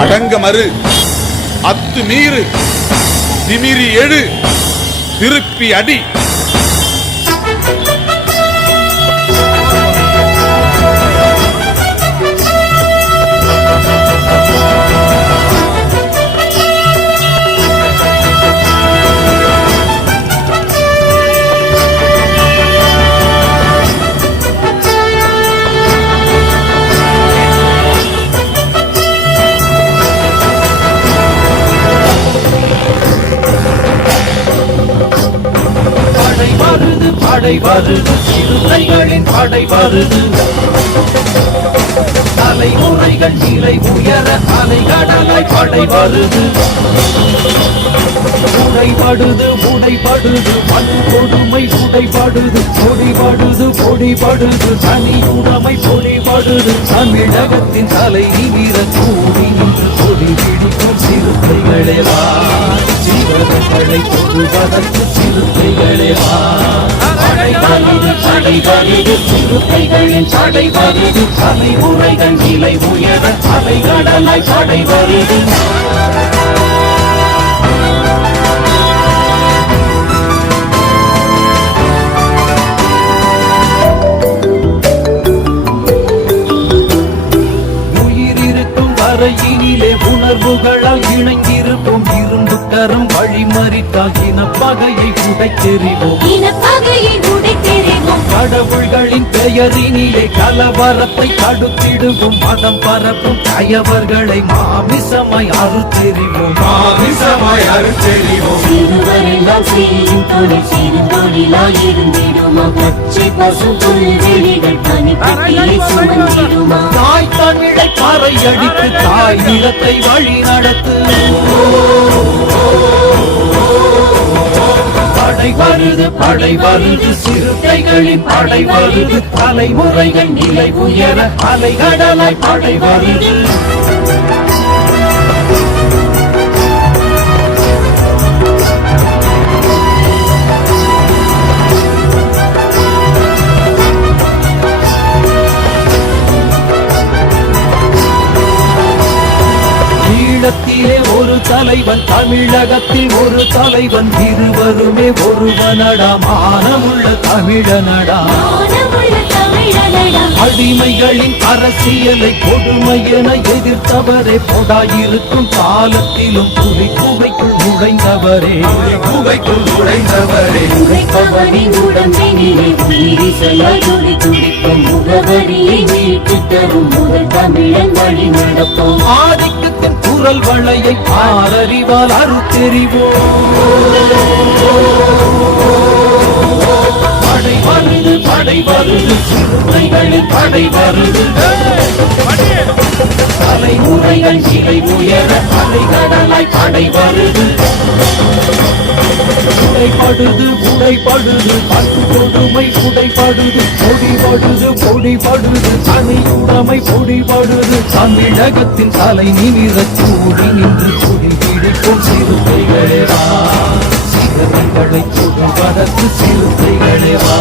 அடங்க மறு. அத்து மீறு திமிரி எழு திருப்பி அடி. வருது படை வருது சிறுத்தைகளின் படை வருது தலைமுறைகள் நிலை உயர அலைகடலாய் படை வருது உடைபடுது உடைபடுது. மண் கொடுமை உடைபடுது பொடிபடுது பொடிபடுது. தனியுடைமை பொடிபடுது. தமிழகத்தின் தலை நிமிர கூடி நின்று கொடி பிடிக்கும் சிறுத்தைகளே வா. சிவகங்களை தொடுவதற்கு சிறுத்தைகள் வா படை வருது வருது சிறுத்தைகளின் படை வருது தலைமுறைகள் நிலை உயர அலைகடலாய் படை வருது வரையினிலே உணர்வுகளால் இணைந்திருக்கும் இரும்பு கரம் வழிமறித்தால் இன பகையை உடைத்தெறிவோம். இனப்பகையை உடைத்தெறிவோம். கடவுள்களின் பெயரினிலே கலவரத்தை தடுத்திடுவோம். மதம் பரப்பும் கயவர்களை மாமிசமாய் அறுத்தெறிவோம். மாமிசமாய் அறுத்தெறிவோம். சிறுவரெல்லாம் செய்யும் தொழில் சிறு தொழிலாய் இருந்திடுமா? பச்சை பசு புல்வெளிகள் சுமந்திடுமா? பாறை அடித்து தாய் நிலத்தை வழி நடத்து. படை வருது படை வருது சிறுத்தைகளின் படை வருது. தலைமுறைகள் நிலை உயர அலைகடலாய் படை வருது. ஈழத்திலே ஒரு தலைவன் தமிழகத்தில் ஒரு தலைவன் இருவருமே ஒருவனடா மானமுள்ள தமிழனடா. அடிமைகளின் அரசியலை கொடுமை என எதிர்த்தவரே பொடாயிருக்கும் காலத்திலும் புலி குகைக்குள் நுழைந்தவரே. குகைக்குள் நுழைந்தவரே. உழைப்பவனின் உடம்பினிலே உயிரிசையாய் துடி துடிக்கும் முகவரியை மீட்டு தரும் முதல் தமிழன் வழி நடப்போம். ஆதிக்கத்தின் குரல் வளையை ஆரறிவால் அறுத்தெறிவோம் படை வருது படை வருது சிறுத்தைகளின் படை வருது தலைமுறைகள் இலை உயர அலை கடலாய் படை வருது உடைபடுது உடைபடுது பட்டு கொடுமை உடைபடுது பொடிபடுது பொடிபடுது தனியுடைமை பொடிபடுது. தமிழகத்தின் தலை நிமிர கூடி நின்று கொடி பிடிக்கும் சிறுத்தைகளே வா. சிறுத்தைகளை தொடுவதற்கு சிறுத்தைகளே வா.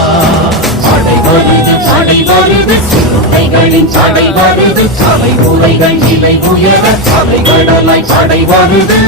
படை வருது படை வருது சிறுத்தைகளின் படை வருது. தலைமுறைகள் நிலை உயர தலைகடலாய் படை வருது.